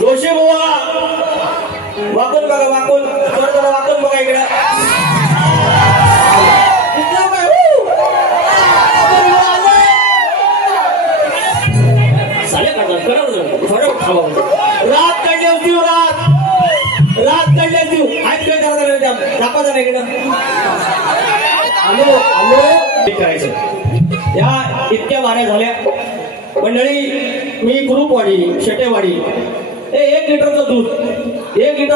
जोशी बुवा वाकून बघा, वाकून जरा वाकून बघा इकडे. रात काढली होती, रात काढली होती. हात काय करायचं दाखवा जरा इकडं. आलो करायचं. या इतक्या वाऱ्या झाल्या मंडळी. मी कुरूपवाडी शेटेवाडी 1 लिटर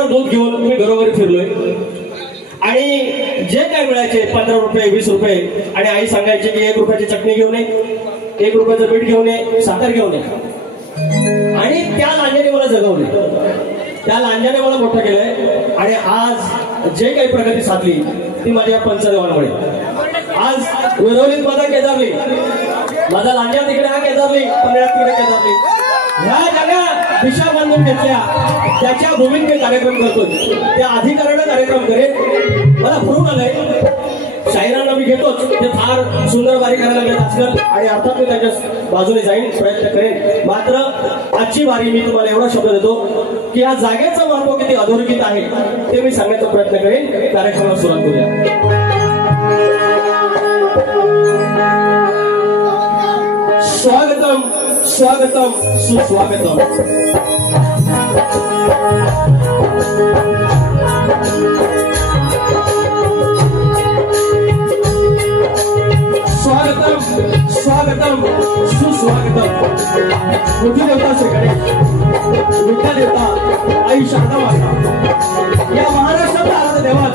दूध घेऊन मी घरोघरी फिरलोय आणि जे काय मिळायचे 15 रुपये 20 रुपये आणि आई सांगायची की 1 रुपयाची चटणी घेऊन ये, 1 रुपयाचं मीठ घेऊन ये, साखर घेऊन ये. आणि त्या लांजाने मला जगवले, त्या लांजाने मला मोठं केलंय. आणि आज जे काही प्रगती साधली ती माझ्या पंचदेवांमुळे. आज विरोलीत माझा केदारली, माझा लांजा तिकडे हा केदारली, पन्हाळ्यात तिकडे केदारली. ह्या जागा दिशा बांधून घेतल्या, त्याच्या भूमीत मी कार्यक्रम करतो. त्या अधिकाऱ्याने कार्यक्रम करेल. मला फरून आलंय, शाहिरांना मी घेतोच, ते फार सुंदर वारी करायला लागले आजकाल आणि अर्थात मी त्याच्या बाजूने जाईन, प्रयत्न करेन. मात्र आजची वारी मी तुम्हाला एवढा शब्द देतो की या जागेचं महत्व किती अधोरेखित आहे ते मी सांगण्याचा प्रयत्न करेन. कार्यक्रमाला सुरुवात करूया. स्वागतम स्वागतम सुस्वागतम. स्वागतम स्वागतम सुस्वागतम. बुद्धी देवता श्री गणेश, विद्या देवता आई शारदा माता, या महाराष्ट्राच्या आराध्य देवात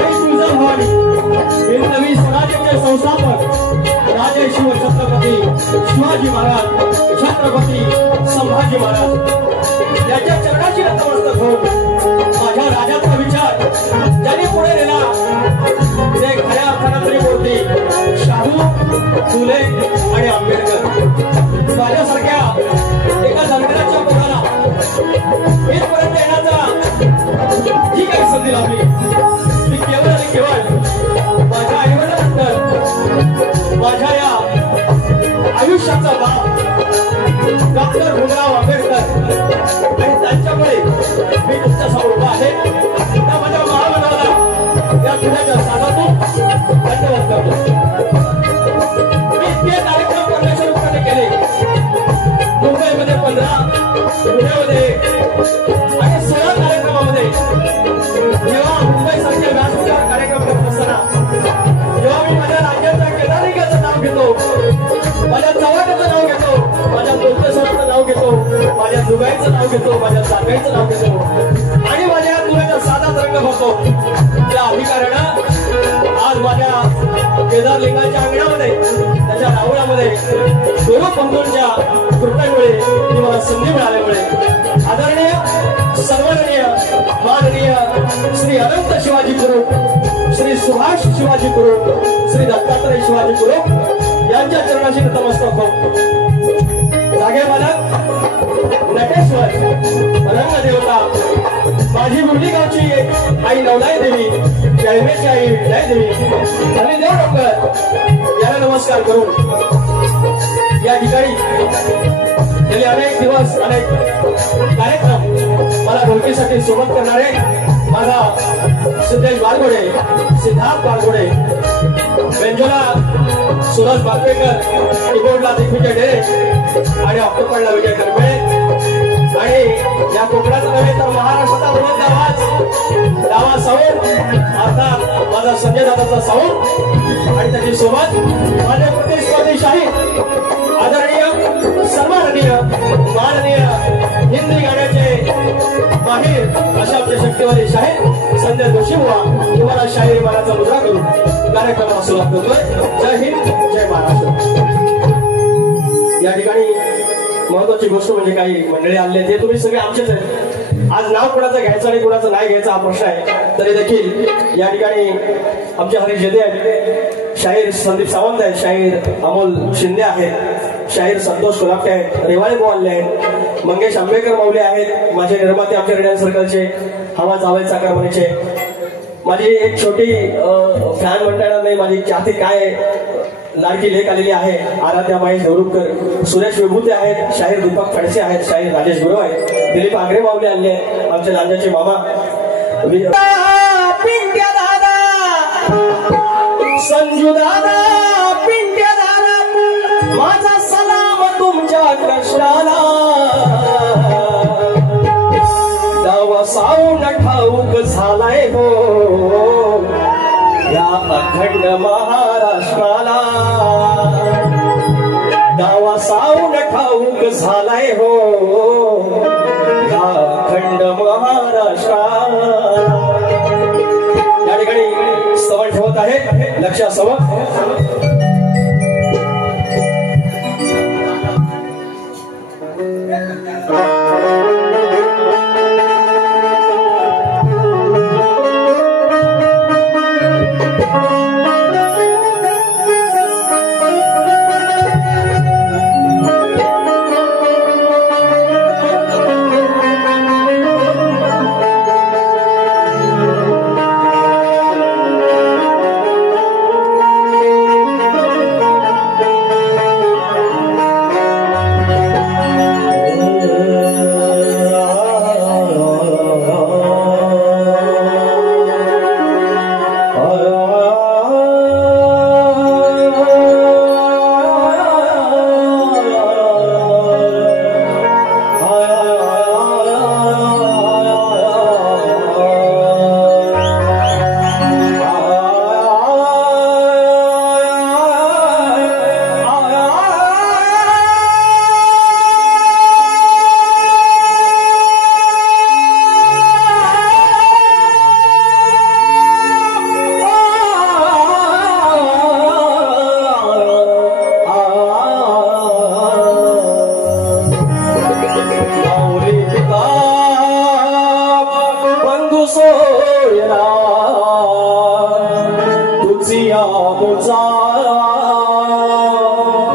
आई तुळजाभवानी, हिंदवी स्वराज्याचे संस्थापक राजे शिव छत्रपती शिवाजी महाराज, छत्रपती संभाजी महाराज याच्या चरणाची नतमस्तक होऊन माझ्या राजाचा विचार ज्यांनी पुढे नेला ते खऱ्या अर्थाने मूर्ती शाहू, फुले आणि आंबेडकर. माझ्यासारख्या एका धनगराच्या पोराला इथपर्यंत येण्याचा जी काही संधी लाभली ती केवळ आणि केवळ माझ्या आईवडिलांनंतर माझ्या या आयुष्याचा बाप डॉक्टर भीमराव आंबेडकर आणि त्यांच्यामुळे मी तुमच्यासमोर उभा आहे. त्या माझ्या महामनाला या पुण्याच्या साधातून धन्यवाद करतो. मी इतके कार्यक्रम करण्याच्या रूपाने केले. मुंबईमध्ये 15, पुण्यामध्ये आणि 16 कार्यक्रमामध्ये. जेव्हा मुंबईसारख्या व्यासपीठावर कार्यक्रम करत असताना जेव्हा मी माझ्या राज्याच्या केदारिकाचं नाव घेतो, माझ्या चव्हाट्याचं नाव घेतो, माझ्या दोस्तेसराचं नाव घेतो, माझ्या जुगाईचं नाव घेतो, माझ्या चाकाईचं नाव घेतो आणि माझ्या तुझ्या साधाच रंग भरतो, त्या अधिकाऱ्यानं आज माझ्या केदारलिंगाच्या अंगणामध्ये, त्याच्या रावणामध्ये गुरु बंधूंच्या कृपेमुळे मला संधी मिळाल्यामुळे आदरणीय सर्वरणीय माननीय श्री अनंत शिवाजी कुरूप, श्री सुभाष शिवाजी कुरूप, श्री दत्तात्रय शिवाजी कुरूप यांच्या चरणाशी नतमस्तक होतो. जागे मालक नटेश्वर, रंगदेवता, माझी मुरली गावची आई नवलाई देवी, जळमेची आई विठ्ठलाई देवी, हरिदेव डोंगर याला नमस्कार करून या ठिकाणी गेले अनेक दिवस अनेक कार्यक्रम मला ढोलकीसाठी सोबत करणारे माझा सिद्धेश बारगोडे, सिद्धार्थ बारगोडे, बेंजोला सुरज बारपेकर, कीबोर्डला दिग्विजय डेरे आणि ऑक्टोपडला विजय करपळे आणि या कोकणाचा नव्हे तर महाराष्ट्राचा बुलंद आवाज दावा साऊर, अर्थात माझा संजय दादाचा साऊर आणि त्याची सोबत माझे प्रतिस्पर्धी शाहीर आदरणीय सन्माननीय माननीय हिंदी गाण्याचे माहीर अशा आमचे शक्तिवादी शाहीर संजय जोशी बुवा तुम्हाला शाहिरी मानाचा मुद्रा करून कार्यक्रमाला सुरुवात करतोय. जय हिंद, जय महाराष्ट्र. या ठिकाणी महत्वाची गोष्ट म्हणजे काही मंडळी आले ते तुम्ही सगळे आमचेच आहेत. आज नाव कुणाचं घ्यायचं आणि कुणाचं नाही घ्यायचा हा प्रश्न आहे. तरी देखील या ठिकाणी आमचे हरीश जेदे आहेत, शाहीर संदीप सावंत आहेत, शाहीर अमोल शिंदे आहेत, शाहीर संतोष कोल्हापटे आहेत, रेवाळे बोलले आहेत, मंगेश आंबेकर माऊले आहेत, माझे निर्माते आमच्या रेडियन सर्कलचे हवा जावेद साखरमणीचे, माझी एक छोटी फॅन म्हणता येणार नाही, माझी चाहती काय लाडकी लेख आलेली आहे आराध्या महेश देवरुखकर, सुरेश विभूते आहेत, शाहीर दीपक खडसे आहेत, शाहीर राजेश गुरु आहेत, दिलीप आंग्रे माऊली आले आहेत, आमचे लांजाचे मामा पिंट्या दादा, संजू दादा, पिंट्या दादा, माझा सलाम तुमच्या कष्टाला, दावा साऊन ठाऊक झालाय हो या अखंड महाराष्ट्राला, दावा साऊन ठाऊक झालाय हो या अखंड महाराष्ट्राला. या ठिकाणी स्तवन ठेवत आहे लक्षासमोर.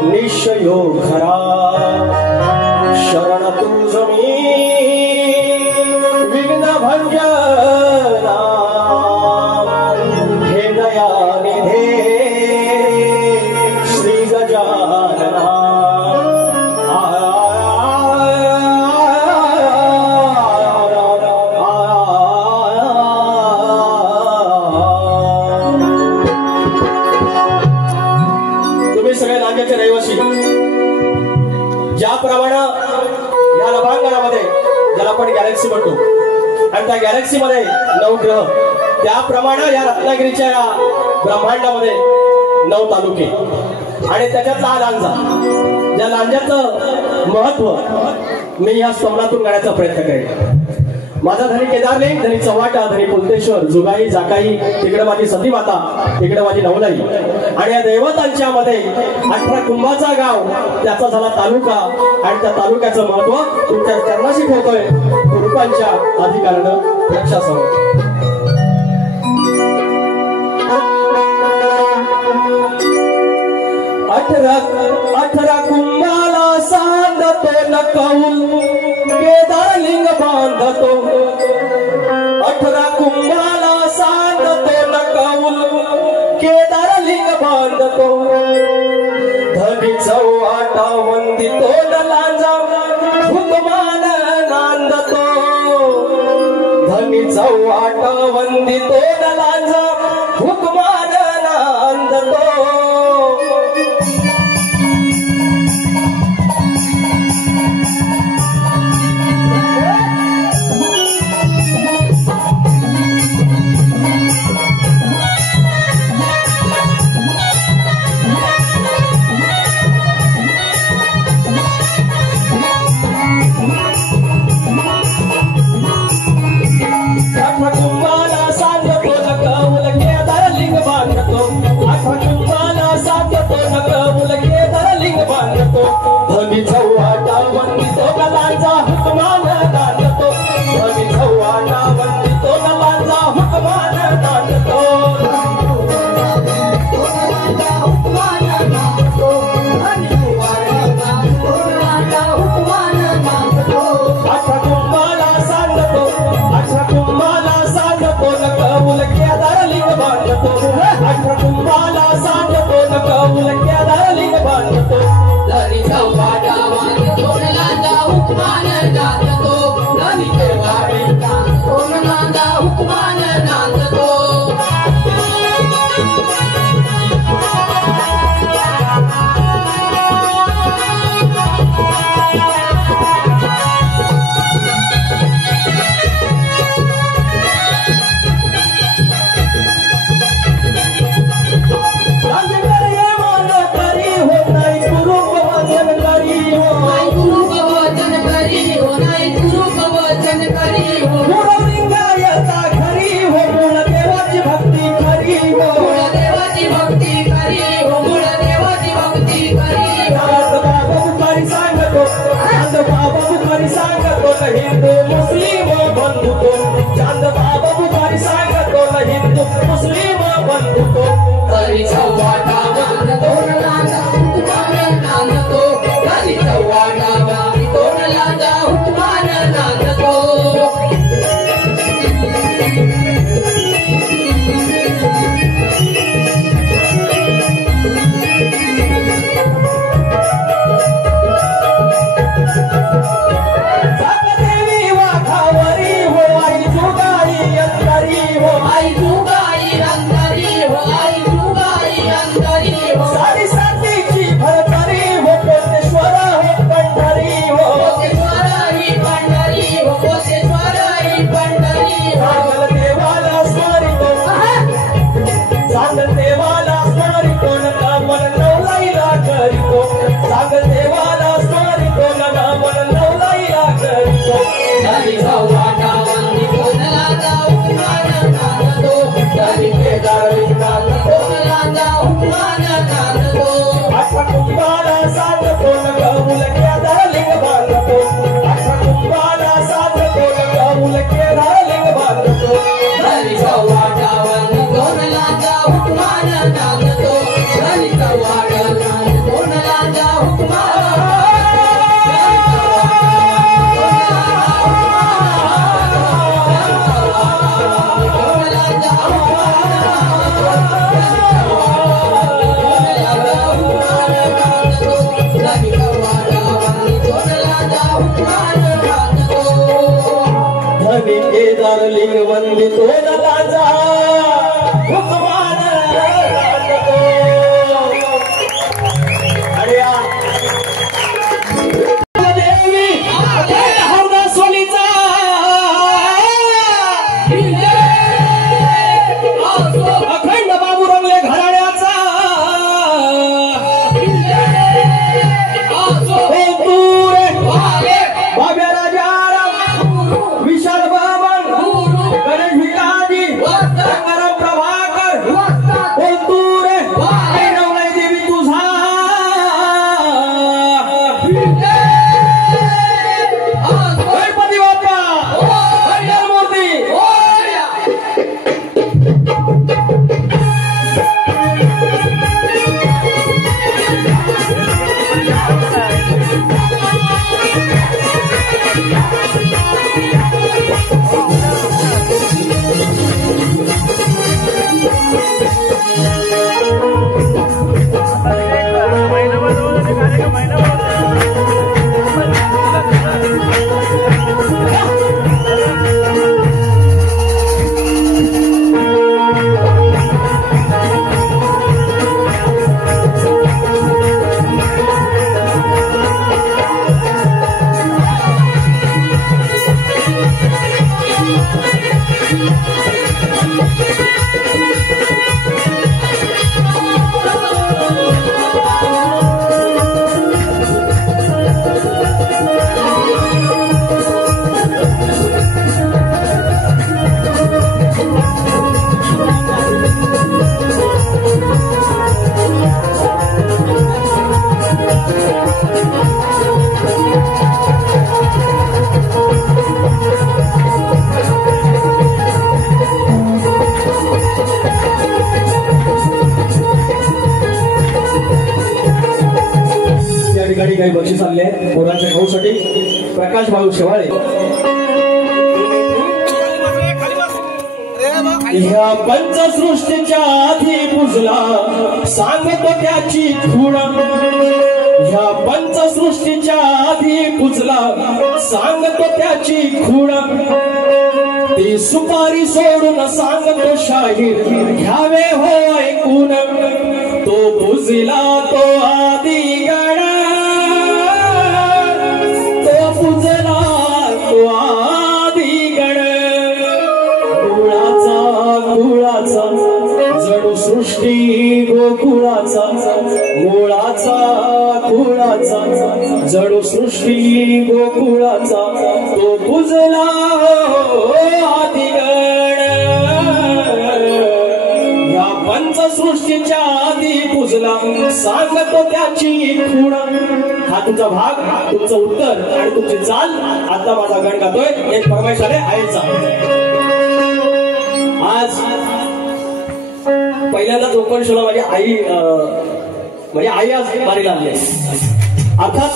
निश्चयो खरा शरण तुझ मी विघ्न भंजना हे दयानिधे श्री गजानना. सगळे लांजाचे रहिवासी ज्याप्रमाणे या लभांगणामध्ये ज्याला आपण गॅलेक्सी म्हणतो आणि त्या गॅलेक्सी मध्ये 9 ग्रह, त्याप्रमाणे या रत्नागिरीच्या या ब्रह्मांडामध्ये 9 तालुके आणि त्याच्यातला हा लांजा, ज्या लांजाचं महत्व मी या स्तंभातून गाण्याचा प्रयत्न करेन. माझा धनी केदारलिंग, धनी चव्हाटा, धनी पुलतेश्वर, जुगाई, जाकाई, तिकडे माझी सती माता, तिकडे माझी नवलाई आणि या दैवतांच्या मध्ये 18 कुंभाचा गाव, त्याचा झाला तालुका आणि त्या तालुक्याचं महत्व तुमच्या चरणाशी ठेवतोय कुरुपांच्या अधिकारानं लक्षासह. 18 कुंभाला सांधतो न कौल केदारलिंग बांधतो, 18 कुंभाला सांधतो न कौल केदारलिंग बांधतो, धनी चव्हाटा वंदितो न लांजा हुकमान नांदतो, धनी चव्हाटा वंदितो न लांजा हुकमान नांदतो. कुंभाला सांग हिंदू मुस्लिम बंधू तो चांद बाबा बुखारी सांगतो हिंदू मुस्लिम बंधू तो तरी चव्हाटा बांधतो लाजा हुतमान नांदतो तरी चव्हाटा बांधतो लाजा हुतमान नांदतो काही बक्षीस आणले पोरांच्या खाऊसाठी प्रकाश भाऊ शेवाळे ह्या पंचसृष्टीच्या आधी पुजला सांगतो त्याची खूण ह्या पंचसृष्टीच्या आधी पुजला सांगतो त्याची खूण ती सुपारी सोडून सांगतो शाहीर घ्यावे हो ऐकून तो पुजला तो आदी गण तो पुजला तो आदी गण कुळाचा जणू सृष्टी गोकुळाचा मुळाचा कुळाचा जणू सृष्टी गोकुळाचा तो पुजला आदिगण या पंचसृष्टीच्या आधी पुजला पुजला सांगतो त्याची खूण. हा तुमचा भाग, तुमचं उत्तर आणि तुमची चाल. आता माझा गण गातोय एक परमेश्वर आहे आईचा. आज पहिल्यांदाच ओपन शोला माझी आई म्हणजे आई आज बारीला आणली. अर्थात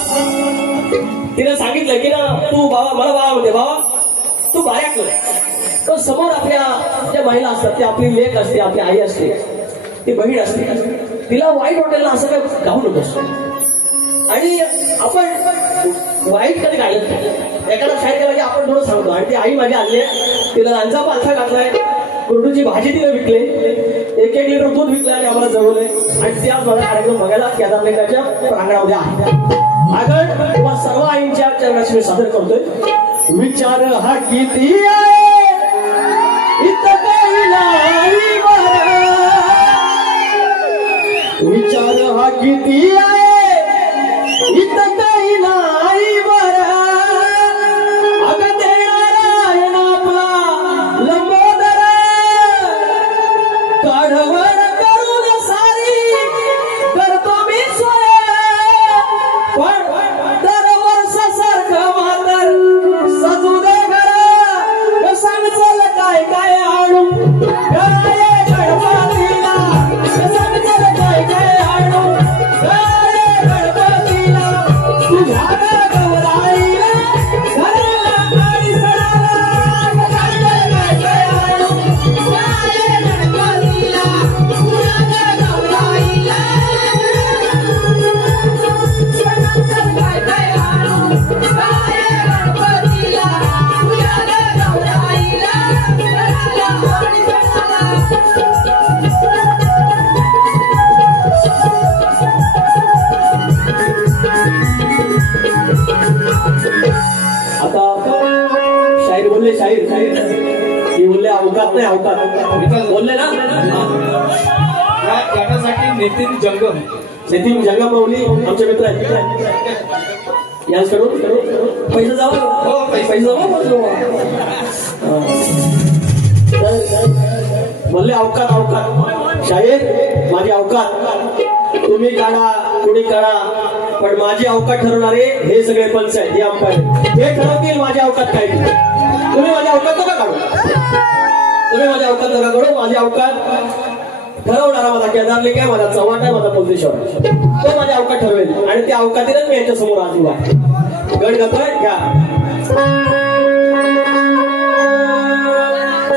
तिने सांगितलं की ना तू बाबा मला बाबा म्हणते बाबा तू बाया कर. तर समोर आपल्या ज्या महिला असतात त्या आपली लेक असते, आपली आई असते, ती बहीण असते, तिला वाईट वाटेल ना असं काय गाऊ नकोस. आणि आपण वाईट कधी गायलं नाही. एखादा शाळेत गेला की आपण थोडं सांगतो. आणि ती आई माझी आणली, तिला रांजा पालथा घातलाय, कुरडूची भाजी तिने विकले, 1-1 लिटर दूध विकलं आणि आम्हाला जवळलंय. आणि त्या माझा कार्यक्रम बघायला केदारनाथाच्या प्रांगणामध्ये आहे. आगळ तुम्हा सर्व आईंच्या चरणाशी मी सादर करतोय. विचार हा किती आहे इथं काही नाही बरं. विचार हा किती आहे इथं काही नाही बरं. अगं देणारा आहे ना आपला लंबोदर, काढवण करून सारी करतो मी सोय. पण दरवर्षासारखं मातर सजू दे घर. सांग चल काय काय आणू काय गणपतीला. सांग चल काय काय आणू काय गणपतीला. तुझ्या गौराईला घराला आणि सणाला. सांग चल काय काय आणू काय गणपतीला. तुझ्या गौराईला काय काय आणू काय गणपतीला. तुझ्या गौराईला घराला आणि आता शाहीर बोलले, शाहीर की बोलले अवकात नाही अवकात बोलले ना. या गाण्यासाठी नितीन जंगम माऊली आमचे मित्र आहेत. याच करू पैसे जाऊ पैसे जाऊ बोलले अवकात अवकात. शाहीर माझी अवकात तुम्ही काढा कुणी काढा, पण माझी अवकात ठरवणारे हे सगळे पंच आहेत, हे अंपायर. हे ठरवतील माझी अवकात काय. तुम्ही माझी अवकात नका काढू, तुम्ही माझी अवकात नका काढू. माझी अवकात ठरवणारा माझा केदारलिंग आहे, माझा चव्हाण आहे, माझा पोल्देश्वर आहे. तो माझी अवकात ठरवेल आणि त्या अवकातीनच मी याच्या समोर आज उभा आहे. गण गातोय घ्या.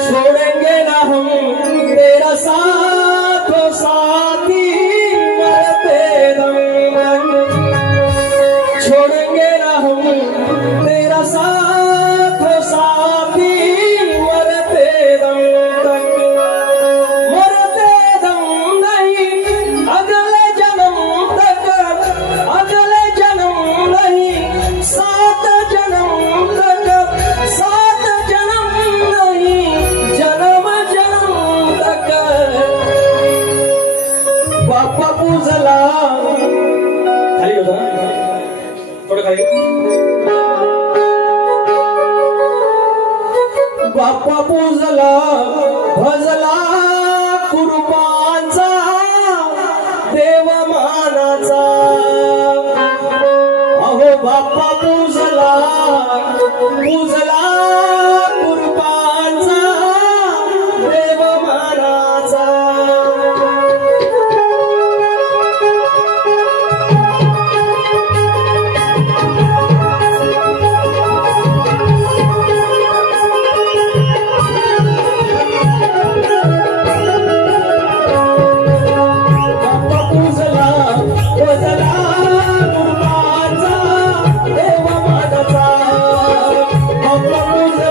छोडेंगे ना हम तेरा साथ साथी मरते दम तक. छोडेंगे ना हम तेरा साथ साथी मरते दम तक. मरते दम नहीं अगले जन्म तक, अगले जन्म नहीं 7 जन्म तक, 7 जन्म नहीं जन्म जन्म तक. बाप्पा पूजला खाली होता थोडं खाली. बाप्पा पूजला भजला कुरुबांचा देव मानाचा. अहो बाप्पा पूजला पूजला कुरुबांचा देव मानाचा. बाप्पा पूजला भजला कुरुबांचा देव मानाचा. बाप्पा पूजला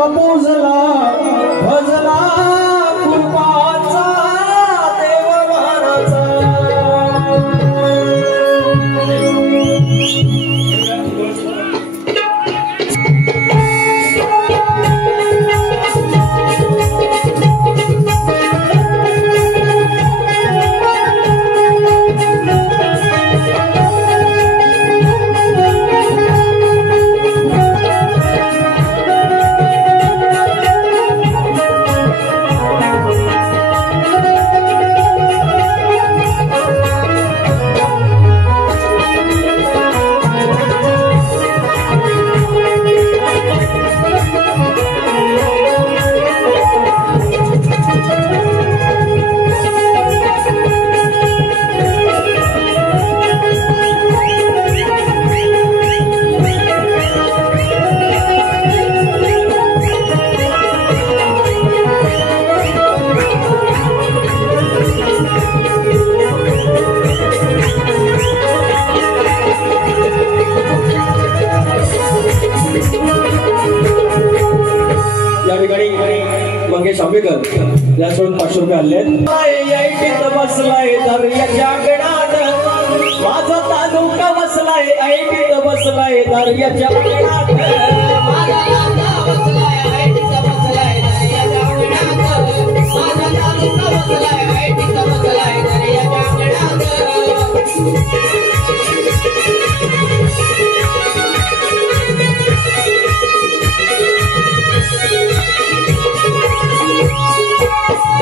पूजला भजला कृपाचा देव महाराजा. मंगेश आंबेकर यासोबत 500 रुपये आले. बसलाय दर्याच्या गडात माझा तालुका बसलाय ऐटीत बसलाय दर्याच्या गडात.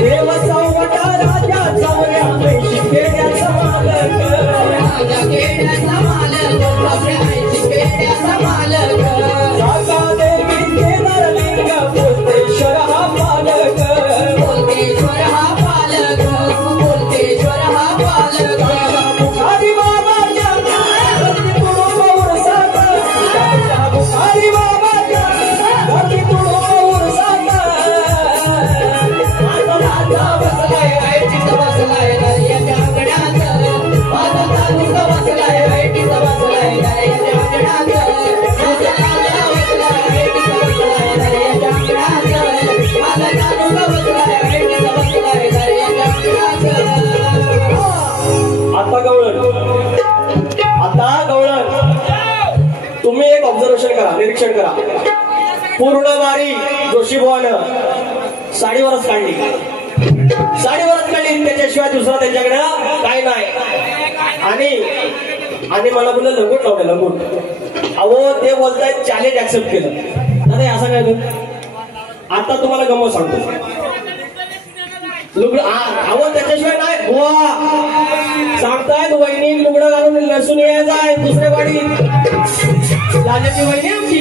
देव चौवटा राजा चौऱ्या पैशी खेड्याचा मालक राजा देवी केदारलिंग बोलतेश्वर हा पालक बुखारी बाबाच्या धरती तुडो उरसात बुखारी बाबाच्या धरती तुडो उरसात. आता गवळण तुम्ही एक ऑब्झर्वेशन करा, निरीक्षण करा. पूर्ण वारी जोशीबुवानं साडीवरच काढली, त्याच्याशिवाय दुसरा त्यांच्याकडे काय नाही. आणि मला बोललं लंगोट लावलं लंगोट. अहो ते बोलतायत चॅलेंज ऍक्सेप्ट केलं. अरे असं काय आता तुम्हाला गमत सांगतो. अहो त्याच्याशिवाय नाही बुवा सांगतायत वहिनी लुगडं घालून लसून यायचं आहे दुसऱ्या वाडी लाजाची वहिनी आमची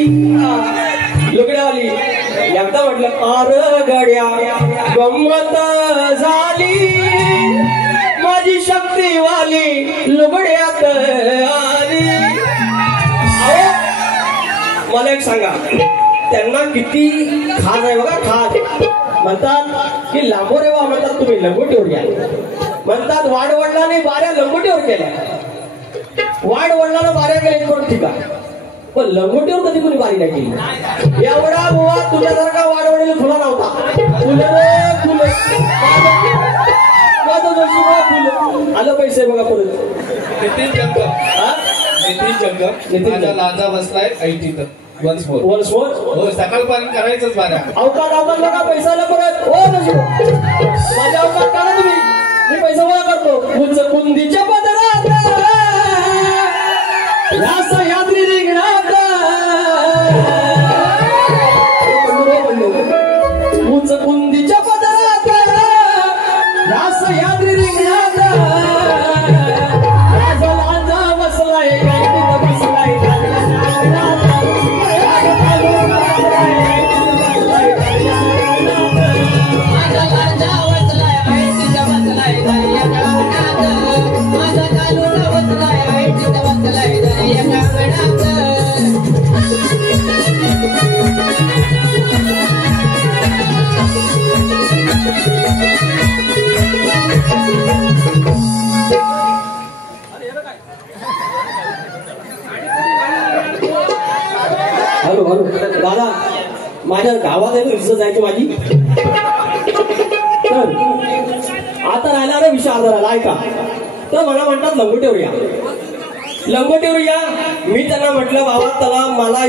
लुगड्यावाली. एकदा म्हटलं अरे गड्या गंमत झाली माझी शक्तीवाली लुगड्यात आली. मला एक सांगा त्यांना किती खाज आहे बघा. खाज म्हणतात की लांबोरे वा म्हणतात तुम्ही लंगोटीवर घ्या म्हणतात. वाडवडिलांनी बाऱ्या लंगोटीवर केल्या, वाडवडिलांना बाऱ्या केल्या करून ठीक आहे, पण लंगोटीवर कधी कोणी बारी नाही केली. एवढा बुवा तुझ्यासारखा वाडवडीला फुला नव्हता. फुलं आलं पैसे बघा परत. नितीन जंगम लाजा बसलाय ऐटीत वन्स मोर. हो सकाळपर्यंत करायचंच बारा. अवकात बघा पैसा आला परत. हो माझ्या अवकात काढा तुम्ही, मी पैसा गोळा करतो. कुंदीच्या पदरात यात्री रिंगणात कुंदीच्या पदरात यात्री रिंगणात लाजा बसलाय बसलाय. माझ्या गावात आहे इज्जत जायची माझी. तर आता राहिला रे विषय अर्धा राहिला ऐका. तर मला म्हणतात लंगोटेवर या, लंगोटेवर या. मी त्यांना म्हटलं बाबा त्याला मला